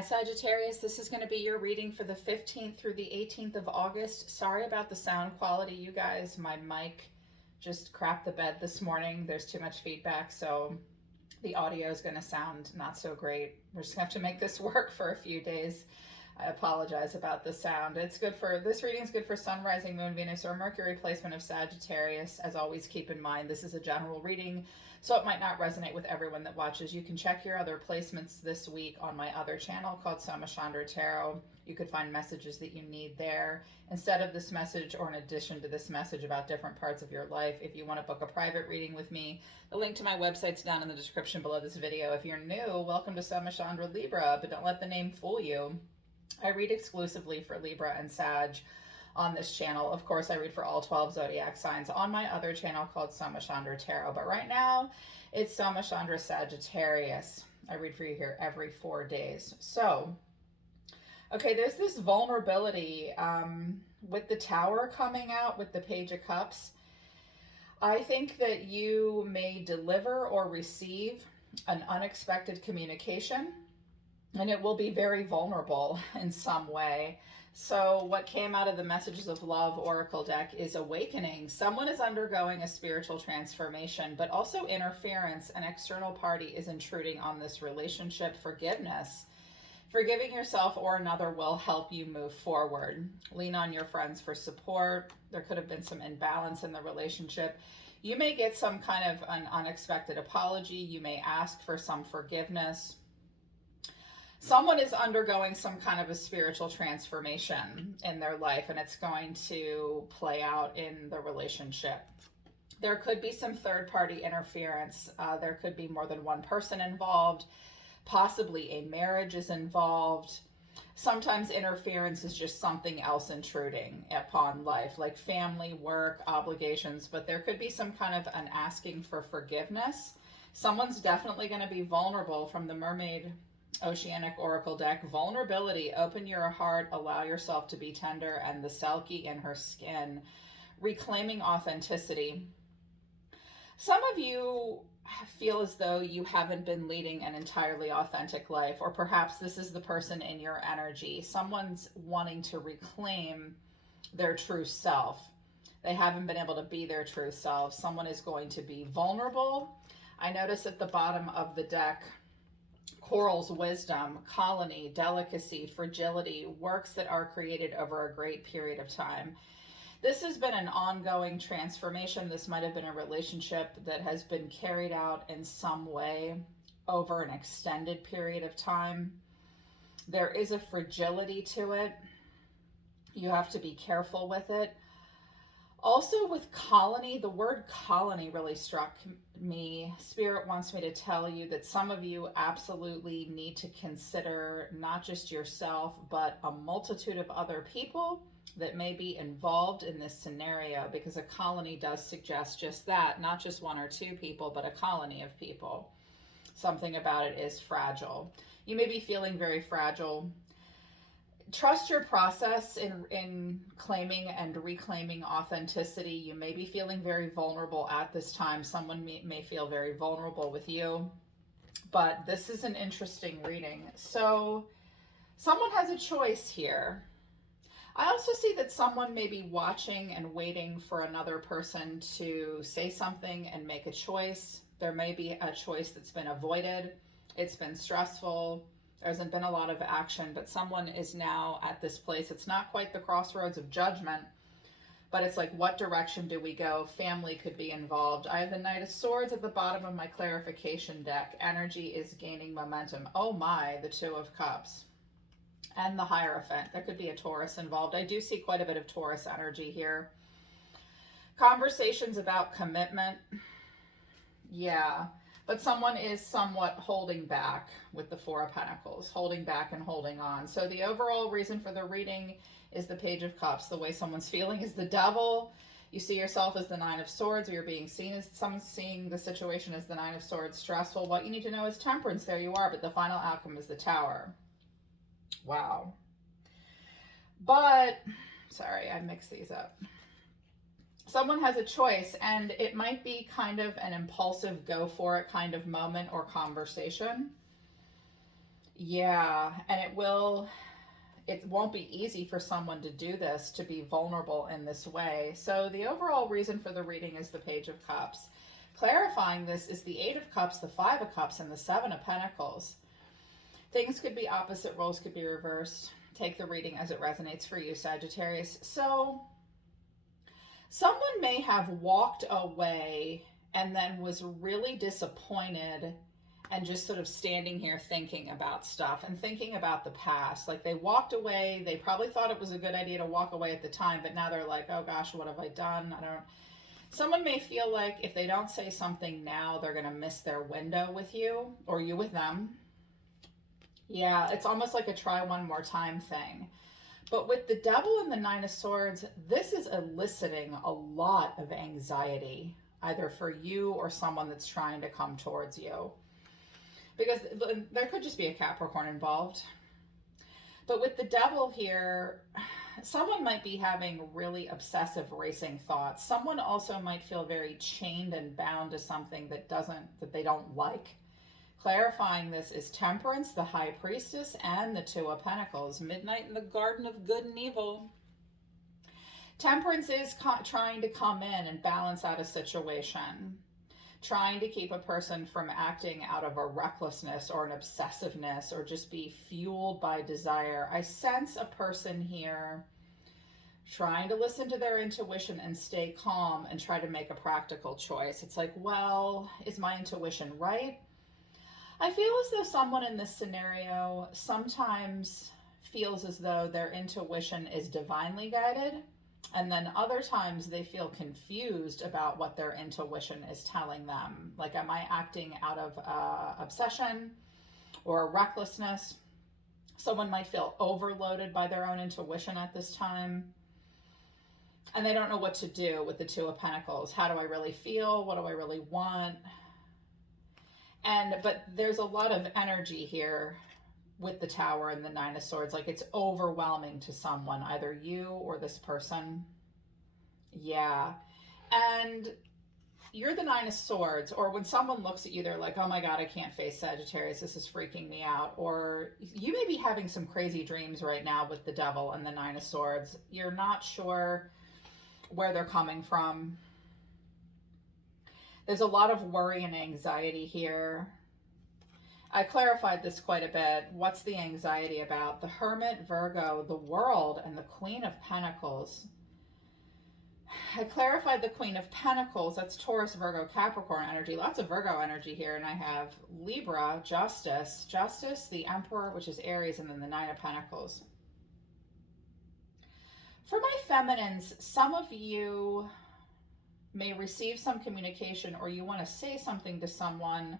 Hi Sagittarius, this is going to be your reading for the 15th through the 18th of August. Sorry about the sound quality, you guys. My mic just crapped the bed this morning. There's too much feedback, so the audio is going to sound not so great. We're just going to have to make this work for a few days. I apologize about the sound. This reading is good for Sun, Rising, Moon, Venus, or Mercury placement of Sagittarius. As always, keep in mind this is a general reading, so it might not resonate with everyone that watches. You can check your other placements this week on my other channel called Chandra Tarot. You could find messages that you need there instead of this message, or in addition to this message about different parts of your life. If you want to book a private reading with me, the link to my website's down in the description below this video. If you're new, welcome to Chandra Libra, but don't let the name fool you. I read exclusively for Libra and Sag on this channel. Of course, I read for all 12 zodiac signs on my other channel called Chandra Tarot. But right now, it's Chandra Sagittarius. I read for you here every 4 days. So, okay, there's this vulnerability with the Tower coming out with the Page of Cups. I think that you may deliver or receive an unexpected communication, and it will be very vulnerable in some way. So what came out of the Messages of Love Oracle deck is awakening. Someone is undergoing a spiritual transformation, but also interference. An external party is intruding on this relationship. Forgiveness. Forgiving yourself or another will help you move forward. Lean on your friends for support. There could have been some imbalance in the relationship. You may get some kind of an unexpected apology. You may ask for some forgiveness. Someone is undergoing some kind of a spiritual transformation in their life, and it's going to play out in the relationship. There could be some third-party interference. There could be more than one person involved. Possibly a marriage is involved. Sometimes interference is just something else intruding upon life, like family, work, obligations, but there could be some kind of an asking for forgiveness. Someone's definitely going to be vulnerable from the Mermaid Oceanic Oracle deck. Vulnerability. Open your heart, allow yourself to be tender, and the Selkie in her skin. Reclaiming authenticity. Some of you feel as though you haven't been leading an entirely authentic life, or perhaps this is the person in your energy. Someone's wanting to reclaim their true self. They haven't been able to be their true self. Someone is going to be vulnerable. I notice at the bottom of the deck, Coral's wisdom, colony, delicacy, fragility, works that are created over a great period of time. This has been an ongoing transformation. This might have been a relationship that has been carried out in some way over an extended period of time. There is a fragility to it. You have to be careful with it. Also with colony, the word colony really struck me. Spirit wants me to tell you that some of you absolutely need to consider not just yourself, but a multitude of other people that may be involved in this scenario, because a colony does suggest just that, not just one or two people, but a colony of people. Something about it is fragile. You may be feeling very fragile. Trust your process in claiming and reclaiming authenticity. You may be feeling very vulnerable at this time. Someone may feel very vulnerable with you, but this is an interesting reading. So someone has a choice here. I also see that someone may be watching and waiting for another person to say something and make a choice. There may be a choice that's been avoided. It's been stressful. There hasn't been a lot of action, but someone is now at this place. It's not quite the crossroads of judgment, but it's like, what direction do we go? Family could be involved. I have the Knight of Swords at the bottom of my clarification deck. Energy is gaining momentum. Oh my, the Two of Cups. And the Hierophant. There could be a Taurus involved. I do see quite a bit of Taurus energy here. Conversations about commitment. Yeah. But someone is somewhat holding back with the Four of Pentacles, holding back and holding on. So the overall reason for the reading is the Page of Cups. The way someone's feeling is the Devil. You see yourself as the Nine of Swords, or you're being seen as someone's seeing the situation as the Nine of Swords, stressful. What you need to know is Temperance. There you are, but the final outcome is the Tower. Wow. But, sorry, I mixed these up. Someone has a choice, and it might be kind of an impulsive, go for it kind of moment or conversation. Yeah, and it won't be easy for someone to do this, to be vulnerable in this way. So the overall reason for the reading is the Page of Cups. Clarifying this is the Eight of Cups, the Five of Cups, and the Seven of Pentacles. Things could be opposite, roles could be reversed. Take the reading as it resonates for you, Sagittarius. So someone may have walked away and then was really disappointed and just sort of standing here thinking about stuff and thinking about the past. Like they walked away, they probably thought it was a good idea to walk away at the time, but now they're like, oh gosh, what have I done? Someone may feel like if they don't say something now, they're gonna miss their window with you, or you with them. Yeah, it's almost like a try one more time thing. But with the Devil and the Nine of Swords, this is eliciting a lot of anxiety, either for you or someone that's trying to come towards you. Because there could just be a Capricorn involved. But with the Devil here, someone might be having really obsessive racing thoughts. Someone also might feel very chained and bound to something that they don't like. Clarifying this is Temperance, the High Priestess, and the Two of Pentacles. Midnight in the Garden of Good and Evil. Temperance is trying to come in and balance out a situation. Trying to keep a person from acting out of a recklessness or an obsessiveness or just be fueled by desire. I sense a person here trying to listen to their intuition and stay calm and try to make a practical choice. It's like, well, is my intuition right? I feel as though someone in this scenario sometimes feels as though their intuition is divinely guided, and then other times they feel confused about what their intuition is telling them. Like, am I acting out of obsession or recklessness? Someone might feel overloaded by their own intuition at this time, and they don't know what to do with the Two of Pentacles. How do I really feel? What do I really want? But there's a lot of energy here with the Tower and the Nine of Swords. Like, it's overwhelming to someone, either you or this person. Yeah. And you're the Nine of Swords, or when someone looks at you, they're like, oh my God, I can't face Sagittarius. This is freaking me out. Or you may be having some crazy dreams right now with the Devil and the Nine of Swords. You're not sure where they're coming from. There's a lot of worry and anxiety here. I clarified this quite a bit. What's the anxiety about? The Hermit, Virgo, the World, and the Queen of Pentacles. I clarified the Queen of Pentacles. That's Taurus, Virgo, Capricorn energy. Lots of Virgo energy here. And I have Libra, Justice, the Emperor, which is Aries, and then the Nine of Pentacles. For my feminines, some of you may receive some communication, or you want to say something to someone,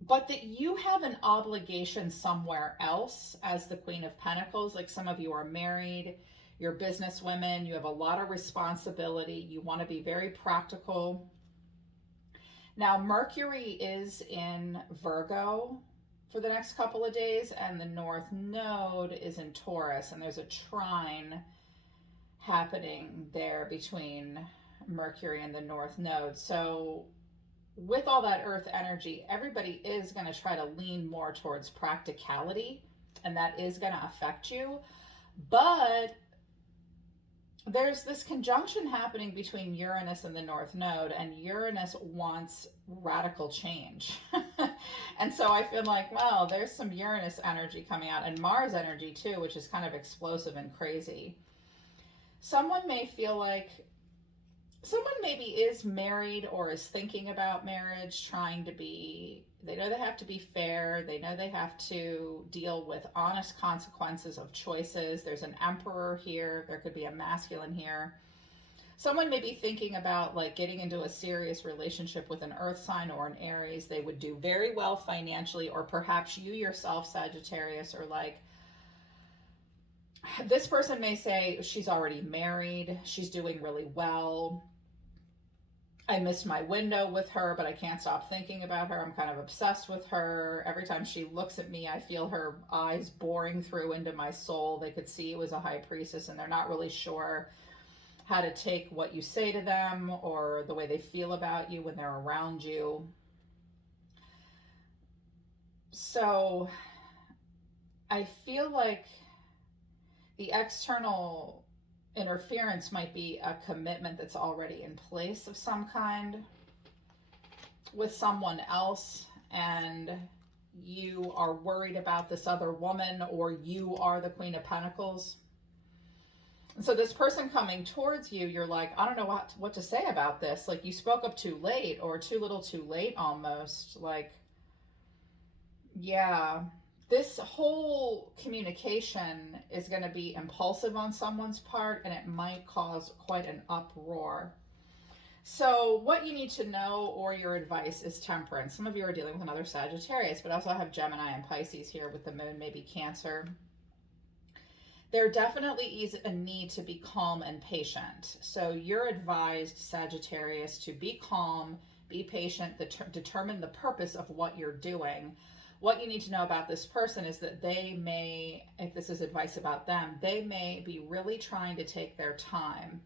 but that you have an obligation somewhere else as the Queen of Pentacles. Like, some of you are married, you're business women, you have a lot of responsibility, you want to be very practical. Now, Mercury is in Virgo for the next couple of days, and the North Node is in Taurus, and there's a trine happening there between Mercury and the North Node. So with all that Earth energy, everybody is going to try to lean more towards practicality, and that is going to affect you. But there's this conjunction happening between Uranus and the North Node, and Uranus wants radical change. And so I feel like, well, there's some Uranus energy coming out, and Mars energy too, which is kind of explosive and crazy. Someone may feel like someone maybe is married or is thinking about marriage, they know they have to be fair. They know they have to deal with honest consequences of choices. There's an Emperor here. There could be a masculine here. Someone may be thinking about like getting into a serious relationship with an Earth sign or an Aries. They would do very well financially, or perhaps you yourself, Sagittarius, or like, this person may say she's already married, she's doing really well. I missed my window with her, but I can't stop thinking about her. I'm kind of obsessed with her. Every time she looks at me, I feel her eyes boring through into my soul. They could see it was a High Priestess, and they're not really sure how to take what you say to them or the way they feel about you when they're around you. So I feel like the external interference might be a commitment that's already in place of some kind with someone else, and you are worried about this other woman, or you are the Queen of Pentacles. And so this person coming towards you, you're like, I don't know what to say about this. Like, you spoke up too late, or too little too late almost. Like, yeah, this whole communication is going to be impulsive on someone's part, and it might cause quite an uproar. So what you need to know, or your advice, is temperance. Some of you are dealing with another Sagittarius, but also have Gemini and Pisces here with the moon, maybe Cancer. There definitely is a need to be calm and patient. So you're advised, Sagittarius, to be calm, be patient, determine the purpose of what you're doing. What you need to know about this person is that they may, if this is advice about them, they may be really trying to take their time.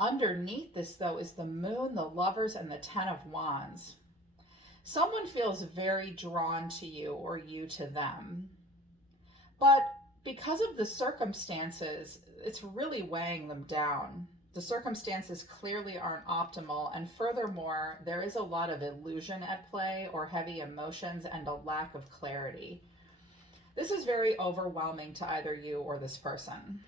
Underneath this, though, is the moon, the lovers, and the 10 of Wands. Someone feels very drawn to you, or you to them. But because of the circumstances, it's really weighing them down. The circumstances clearly aren't optimal, and furthermore, there is a lot of illusion at play, or heavy emotions, and a lack of clarity. This is very overwhelming to either you or this person.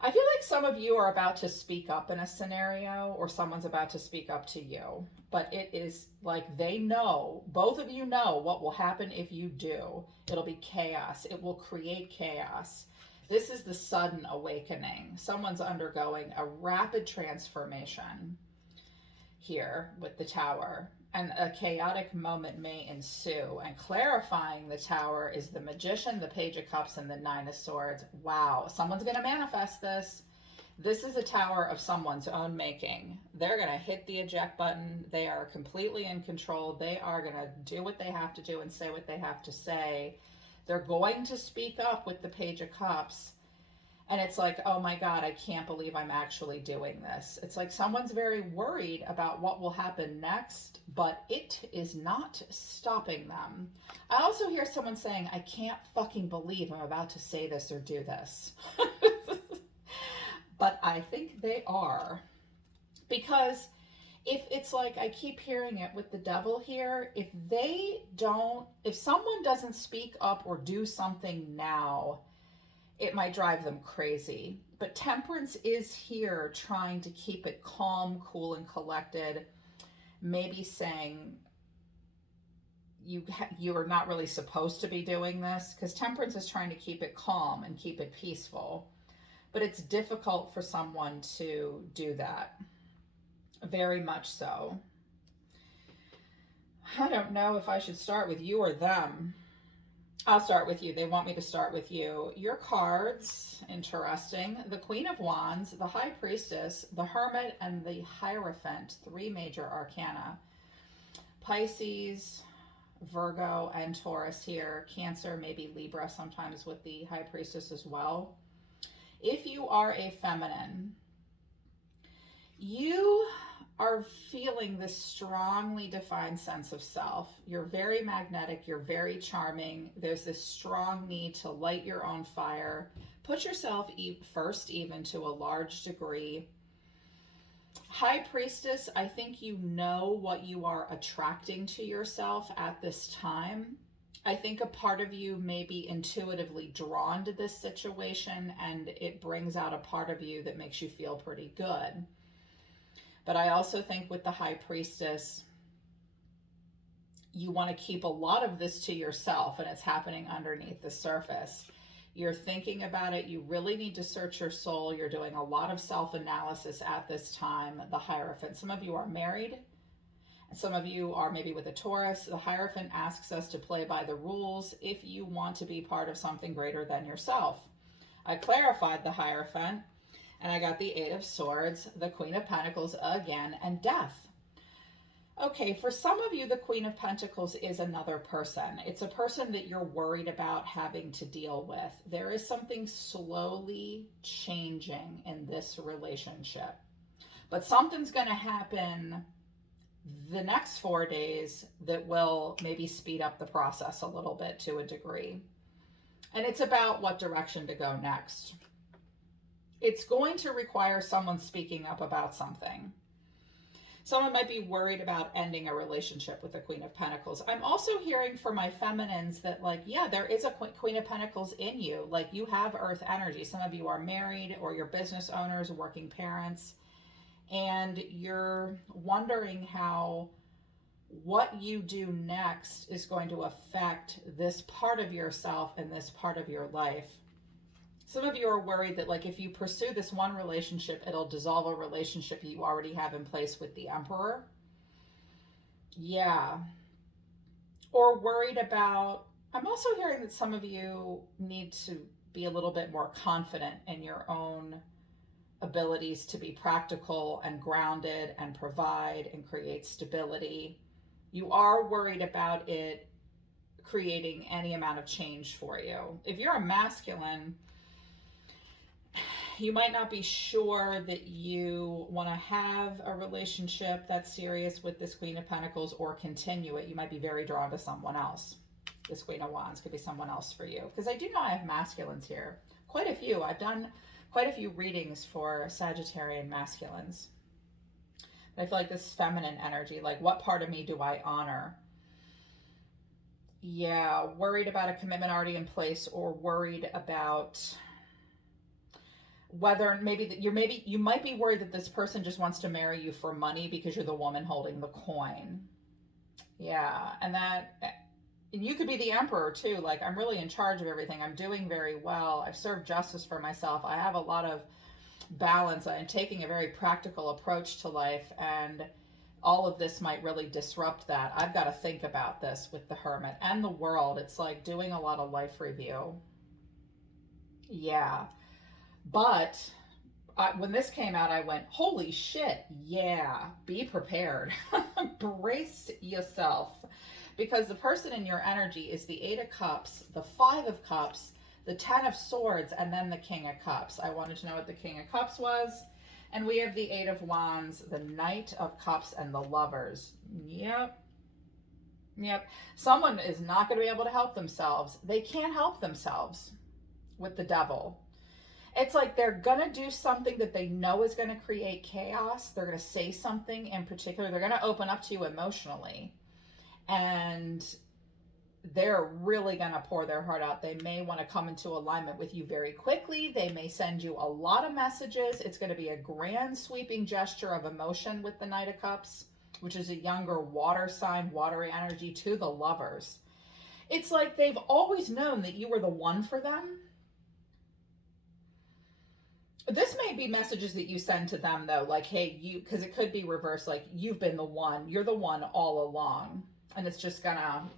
I feel like some of you are about to speak up in a scenario, or someone's about to speak up to you, but it is like they know, both of you know what will happen if you do. It'll be chaos. It will create chaos. This is the sudden awakening. Someone's undergoing a rapid transformation here with the Tower, and a chaotic moment may ensue. And clarifying the Tower is the Magician, the Page of Cups, and the Nine of Swords. Wow, someone's going to manifest this. This is a Tower of someone's own making. They're going to hit the eject button. They are completely in control. They are going to do what they have to do and say what they have to say. They're going to speak up with the Page of Cups. And it's like, oh my God, I can't believe I'm actually doing this. It's like someone's very worried about what will happen next, but it is not stopping them. I also hear someone saying, I can't fucking believe I'm about to say this or do this. But I think they are. Because if it's like, I keep hearing it with the devil here, if someone doesn't speak up or do something now, it might drive them crazy. But temperance is here trying to keep it calm, cool, and collected. Maybe saying you are not really supposed to be doing this, because temperance is trying to keep it calm and keep it peaceful. But it's difficult for someone to do that. Very much so. I don't know if I should start with you or them. I'll start with you. They want me to start with you. Your cards, interesting. The Queen of Wands, the High Priestess, the Hermit, and the Hierophant. 3 major arcana. Pisces, Virgo, and Taurus here. Cancer, maybe Libra sometimes with the High Priestess as well. If you are a feminine, you are feeling this strongly defined sense of self. You're very magnetic, you're very charming. There's this strong need to light your own fire. Put yourself first, even to a large degree. High Priestess, I think you know what you are attracting to yourself at this time. I think a part of you may be intuitively drawn to this situation, and it brings out a part of you that makes you feel pretty good. But I also think with the High Priestess, you want to keep a lot of this to yourself, and it's happening underneath the surface. You're thinking about it. You really need to search your soul. You're doing a lot of self-analysis at this time. The Hierophant. Some of you are married. Some of you are maybe with a Taurus. The Hierophant asks us to play by the rules if you want to be part of something greater than yourself. I clarified the Hierophant. And I got the 8 of Swords, the Queen of Pentacles again, and Death. Okay, for some of you, the Queen of Pentacles is another person. It's a person that you're worried about having to deal with. There is something slowly changing in this relationship. But something's going to happen the next 4 days that will maybe speed up the process a little bit to a degree. And it's about what direction to go next. It's going to require someone speaking up about something. Someone might be worried about ending a relationship with the Queen of Pentacles. I'm also hearing for my feminines that, like, yeah, there is a Queen of Pentacles in you. Like, you have earth energy. Some of you are married, or you're business owners, working parents, and you're wondering how what you do next is going to affect this part of yourself and this part of your life. Some of you are worried that, like, if you pursue this one relationship, it'll dissolve a relationship you already have in place with the Emperor. Yeah. Or worried about, I'm also hearing that some of you need to be a little bit more confident in your own abilities to be practical and grounded and provide and create stability. You are worried about it creating any amount of change for you. If you're a masculine, you might not be sure that you want to have a relationship that's serious with this Queen of Pentacles or continue it. You might be very drawn to someone else. This Queen of Wands could be someone else for you. Because I do know I have masculines here. Quite a few. I've done quite a few readings for Sagittarian masculines. But I feel like this feminine energy, like, what part of me do I honor? Yeah, worried about a commitment already in place, or worried about whether you might be worried that this person just wants to marry you for money because you're the woman holding the coin. Yeah, and you could be the Emperor too. Like, I'm really in charge of everything. I'm doing very well. I've served justice for myself. I have a lot of balance. I'm taking a very practical approach to life, and all of this might really disrupt that. I've got to think about this with the Hermit and the World. It's like doing a lot of life review. Yeah. But when this came out, I went, holy shit, yeah, be prepared. Brace yourself. Because the person in your energy is the 8 of Cups, the 5 of Cups, the 10 of Swords, and then the King of Cups. I wanted to know what the King of Cups was. And we have the 8 of Wands, the Knight of Cups, and the Lovers. Yep. Someone is not going to be able to help themselves. They can't help themselves with the Devil. It's like they're going to do something that they know is going to create chaos. They're going to say something in particular. They're going to open up to you emotionally. And they're really going to pour their heart out. They may want to come into alignment with you very quickly. They may send you a lot of messages. It's going to be a grand sweeping gesture of emotion with the Knight of Cups, which is a younger water sign, watery energy, to the Lovers. It's like they've always known that you were the one for them. This may be messages that you send to them, though, like, hey, because it could be reversed, like, you've been the one, you're the one all along, and it's just gonna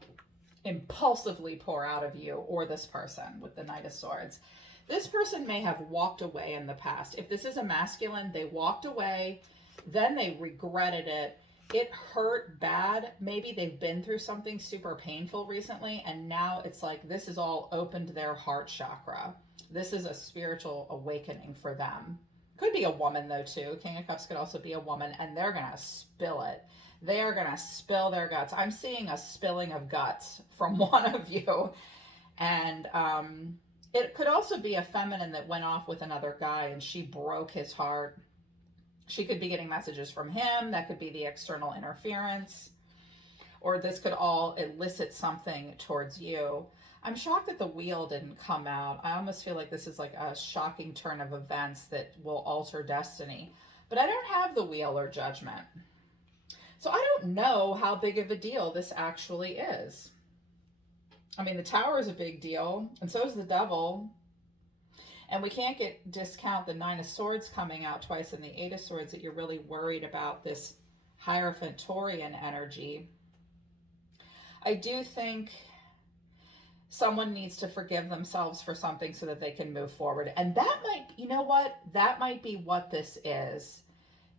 impulsively pour out of you, or this person with the Knight of Swords. This person may have walked away in the past. If this is a masculine, they walked away, then they regretted it. It hurt bad. Maybe they've been through something super painful recently, and now it's like this is all opened their heart chakra. This is a spiritual awakening for them. Could be a woman, though, too. King of Cups could also be a woman, and they're going to spill it. They are going to spill their guts. I'm seeing a spilling of guts from one of you. And it could also be a feminine that went off with another guy, and she broke his heart. She could be getting messages from him. That could be the external interference. Or this could all elicit something towards you. I'm shocked that the Wheel didn't come out. I almost feel like this is like a shocking turn of events that will alter destiny. But I don't have the Wheel or Judgment. So I don't know how big of a deal this actually is. I mean, the Tower is a big deal, and so is the Devil. And we can't discount the 9 of Swords coming out twice and the 8 of Swords, that you're really worried about this Hierophant Taurian energy. I do think someone needs to forgive themselves for something so that they can move forward. And that might, you know what? That might be what this is.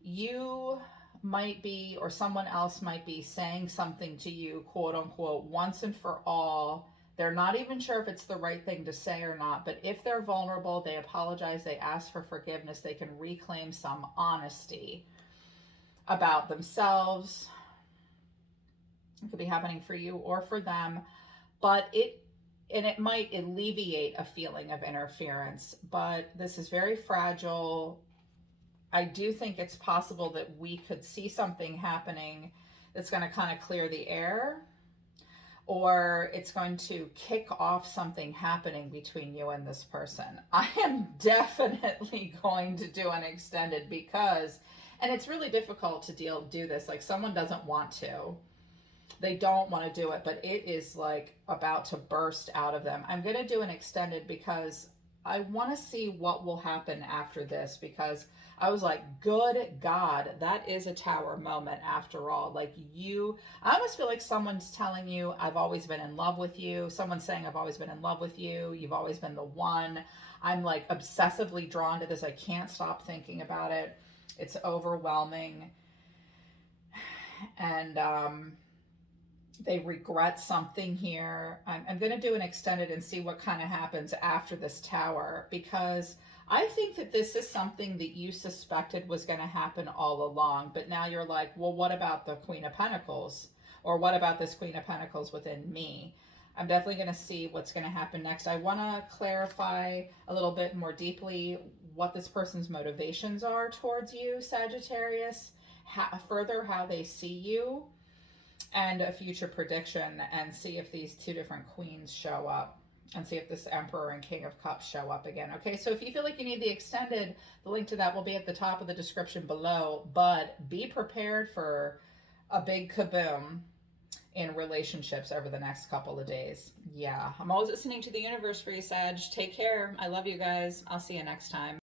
You might be, or someone else might be saying something to you, quote unquote, once and for all. They're not even sure if it's the right thing to say or not, but if they're vulnerable, they apologize, they ask for forgiveness, they can reclaim some honesty about themselves, It could be happening for you or for them, but it might alleviate a feeling of interference, but this is very fragile. I do think it's possible that we could see something happening that's going to kind of clear the air, or it's going to kick off something happening between you and this person. I am definitely going to do an extended because, and it's really difficult to do this. Like, someone doesn't want to. They don't want to do it, but it is like about to burst out of them. I'm going to do an extended because I want to see what will happen after this, because I was like, good God, that is a tower moment after all. Like, I almost feel like someone's telling you, I've always been in love with you. Someone's saying, I've always been in love with you. You've always been the one. I'm like obsessively drawn to this. I can't stop thinking about it. It's overwhelming. And, they regret something here. I'm going to do an extended and see what kind of happens after this tower, because I think that this is something that you suspected was going to happen all along, but now you're like, well, what about the Queen of Pentacles? Or what about this Queen of Pentacles within me? I'm definitely going to see what's going to happen next. I want to clarify a little bit more deeply what this person's motivations are towards you, Sagittarius, further how they see you, and a future prediction, and see if these two different queens show up, and see if this Emperor and King of Cups show up again. Okay, so if you feel like you need the extended, the link to that will be at the top of the description below, but be prepared for a big kaboom in relationships over the next couple of days. Yeah, I'm always listening to the universe for you, Sag. Take care. I love you guys. I'll see you next time.